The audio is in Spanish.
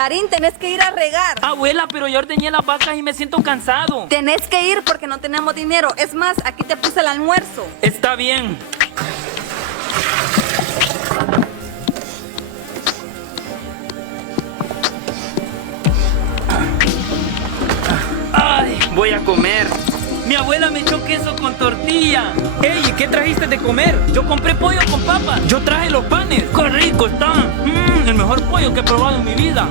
Karin, tenés que ir a regar. Abuela, pero ya ordeñé las vacas y me siento cansado. Tenés que ir porque no tenemos dinero. Es más, aquí te puse el almuerzo. Está bien. Ay, voy a comer. Mi abuela me echó queso con tortilla. Ey, ¿y qué trajiste de comer? Yo compré pollo con papas. Yo traje los panes. ¡Qué rico están! El mejor pollo que he probado en mi vida.